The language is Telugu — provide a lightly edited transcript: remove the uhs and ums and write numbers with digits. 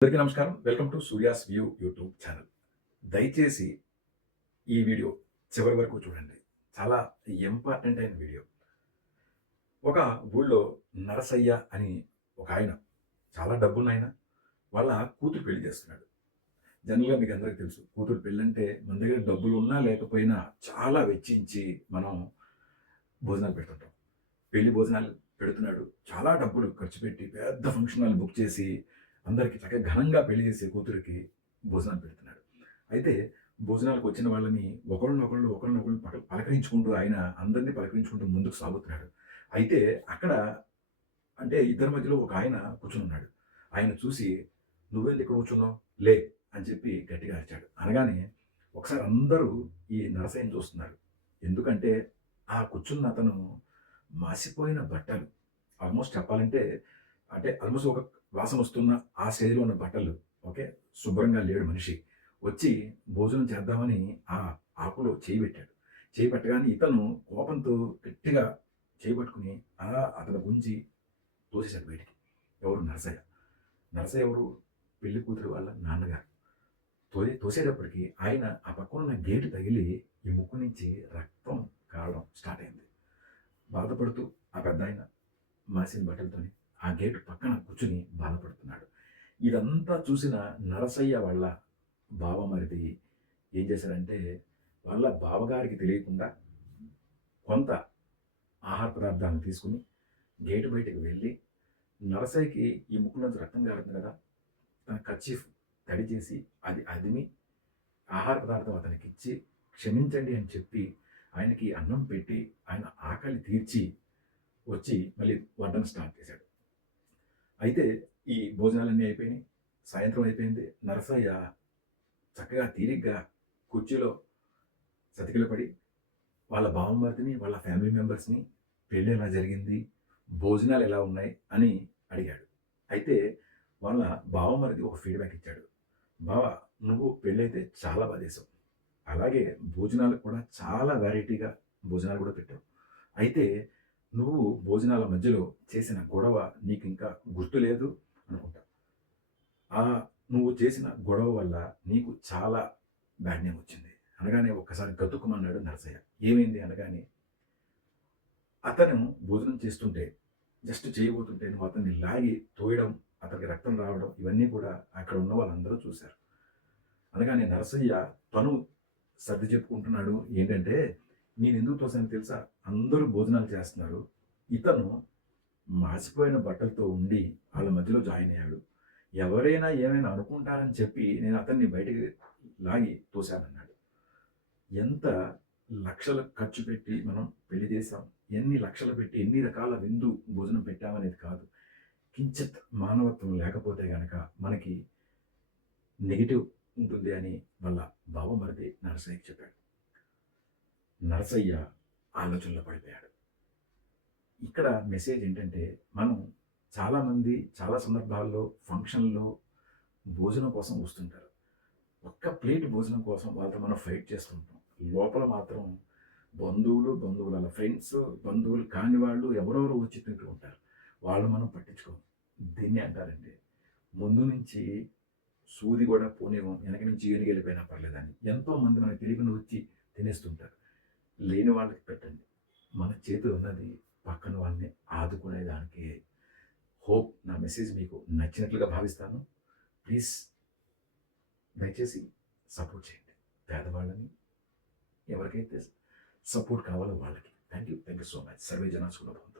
అందరికీ నమస్కారం. Welcome to Surya's view YouTube channel. దయచేసి ఈ వీడియో చివరి వరకు చూడండి. చాలా ఇంపార్టెంట్ అయిన వీడియో. ఒక ఊళ్ళో నరసయ్య అని ఒక ఆయన, చాలా డబ్బున్నాయన. వాళ్ళ కూతురు పెళ్లి చేస్తున్నాడు. జనరల్‌గా మీకు అందరికీ తెలుసు. కూతురు పెళ్ళంటే మన దగ్గర డబ్బులున్నా లేకపోయినా చాలా వెచ్చించి మనం భోజనాలు పెడుతుంటాం. పెళ్లి భోజనాలు పెడుతున్నాడు. చాలా డబ్బులు ఖర్చు పెట్టి పెద్ద ఫంక్షన్ హాల్ బుక్ చేసి అందరికి చక్కగా ఘనంగా పెళ్లి చేసే కూతురికి భోజనాలు పెడుతున్నాడు. అయితే భోజనాలకు వచ్చిన వాళ్ళని ఒకళ్ళనొకళ్ళు పలకరించుకుంటూ ఆయన అందరిని పలకరించుకుంటూ ముందుకు సాగుతున్నాడు. అయితే అక్కడ అంటే ఇద్దరి మధ్యలో ఒక ఆయన కూర్చొనున్నాడు. ఆయన చూసి "నువ్వేంటి ఇక్కడ కూర్చున్నావు? లే" అని చెప్పి గట్టిగా అరిచాడు. అనగానే ఒకసారి అందరూ ఈ నరసయ్యని చూస్తున్నారు. ఎందుకంటే ఆ కూర్చున్న అతను మాసిపోయిన బట్టలు, ఆల్మోస్ట్ చెప్పాలంటే అంటే ఆల్మోస్ట్ ఒక వాసనొస్తున్న ఆ స్టేజ్‌లో ఉన్న బట్టలు. ఓకే. శుభ్రంగా లేడు మనిషి. వచ్చి భోజనం చేద్దామని ఆ ఆకులో చేయి పెట్టాడు. చేయి పెట్టగానే ఇతను కోపంతో గట్టిగా చేయి పట్టుకొని అలా అతని గుంజి తోసేసాడు బయటికి. ఎవరు? నరసయ్య. నరసయ్య ఎవరు? పెళ్లి కూతురు వాళ్ళ నాన్నగారు. తోసేటప్పటికి ఆయన ఆ పక్కనున్న గేటు తగిలి ఈ ముక్కు నుంచి రక్తం కారడం స్టార్ట్ అయింది. బాధపడుతూ ఆ పెద్దాయన మాసిన బట్టలతోని ఆ గేటు పక్కన కూర్చొని బాధపడుతున్నాడు. ఇదంతా చూసిన నరసయ్య వాళ్ళ బావమరిది ఏం చేశాడంటే, వాళ్ళ బావగారికి తెలియకుండా కొంత ఆహార పదార్థాలను తీసుకొని గేటు బయటకి వెళ్ళి, నరసయ్యకి ఈ ముక్కులోంచి రక్తం కారుతుంది కదా! తన కర్చీఫ్ తడి చేసి అది అదిమి ఆహార పదార్థం అతనికిచ్చి, క్షమించండి అని చెప్పి, ఆయనకి అన్నం పెట్టి, ఆయన ఆకలి తీర్చి, వచ్చి మళ్ళీ వడ్డన స్టార్ట్ చేశాడు. అయితే ఈ భోజనాలన్నీ అయిపోయినాయి. సాయంత్రం అయిపోయింది. నరసయ్య చక్కగా తీరిగ్గా కుర్చీలో చతికిలపడి వాళ్ళ బావమరిదిని, వాళ్ళ ఫ్యామిలీ మెంబర్స్‌ని పెళ్లి ఎలా జరిగింది? భోజనాలు ఎలా ఉన్నాయి? అని అడిగాడు. అయితే వాళ్ళ బావమరిది ఒక ఫీడ్‌బ్యాక్ ఇచ్చాడు. "బావ, నువ్వు పెళ్లయితే చాలా బా చేసావు. అలాగే భోజనాలు కూడా చాలా వెరైటీగా భోజనాలు కూడా పెట్టావు. అయితే నువ్వు భోజనాల మధ్యలో చేసిన గొడవ నీకింకా గుర్తులేదు అనుకుంటా. ఆ నువ్వు చేసిన గొడవ వల్ల నీకు చాలా బ్యాడ్ నేమ్ వచ్చింది." అనగానే ఒక్కసారి గతుక్కుమన్నాడు నరసయ్య. ఏమైంది అనగానే, అతను భోజనం చేస్తుంటే జస్ట్ చేయబోతుంటే నువ్వు అతన్ని లాగి తోయడం, అతనికి రక్తం రావడం ఇవన్నీ కూడా అక్కడ ఉన్న వాళ్ళందరూ చూశారు. అనగానే నరసయ్య తను సర్ది చెప్పుకుంటున్నాడు. ఏంటంటే, నేనెందుకు తోసానో తెలుసా? అందరూ భోజనాలు చేస్తున్నారు. ఇతను మాసిపోయిన బట్టలతో ఉండి ఆళ్ళ మధ్యలో జాయిన్ అయ్యాడు. ఎవరైనా ఏమైనా అనుకుంటారని చెప్పి నేను అతన్ని బయటికి లాగి తోశానన్నాడు. ఎంత లక్షలు ఖర్చు పెట్టి మనం పెళ్లి చేశాం, ఎన్ని లక్షలు పెట్టి ఎన్ని రకాల విందు భోజనం పెట్టామనేది కాదు. కించిత్ మానవత్వం లేకపోతే గనక మనకి నెగెటివ్ ఉంటుంది అని వాళ్ళ బావమరిది నరసయ్యకి చెప్పాడు. నరసయ్య ఆలోచనలో పడిపోయాడు. ఇక్కడ మెసేజ్ ఏంటంటే, మనం చాలామంది చాలా సందర్భాల్లో ఫంక్షన్‌లో భోజనం కోసం వస్తుంటారు. ఒక్క ప్లేట్ భోజనం కోసం వాళ్ళతో మనం ఫైట్ చేస్తుంటాం. లోపల మాత్రం బంధువుల ఫ్రెండ్స్, బంధువులు కాని వాళ్ళు ఎవరెవరో వచ్చి తింటూ ఉంటారు. వాళ్ళు మనం పట్టించుకోము. దీన్నే అంటారండి, ముందు నుంచి సూది కూడా పోనివ్వం, వెనక నుంచి ఏనుగెళ్ళిపోయినా పర్లేదని. ఎంతోమంది మనకు తెలియకుండా వచ్చి తినేస్తుంటారు. లేని వాళ్ళకి పెట్టండి. మన చేతిలో ఉన్నది పక్కన వాళ్ళని ఆదుకునే దానికి. హోప్ నా మెసేజ్ మీకు నచ్చినట్లుగా భావిస్తాను. ప్లీజ్ దయచేసి సపోర్ట్ చేయండి. పేదవాళ్ళని, ఎవరికైతే సపోర్ట్ కావాలో వాళ్ళకి. Thank you so much. Survey జనా సుఖినో భవంతు.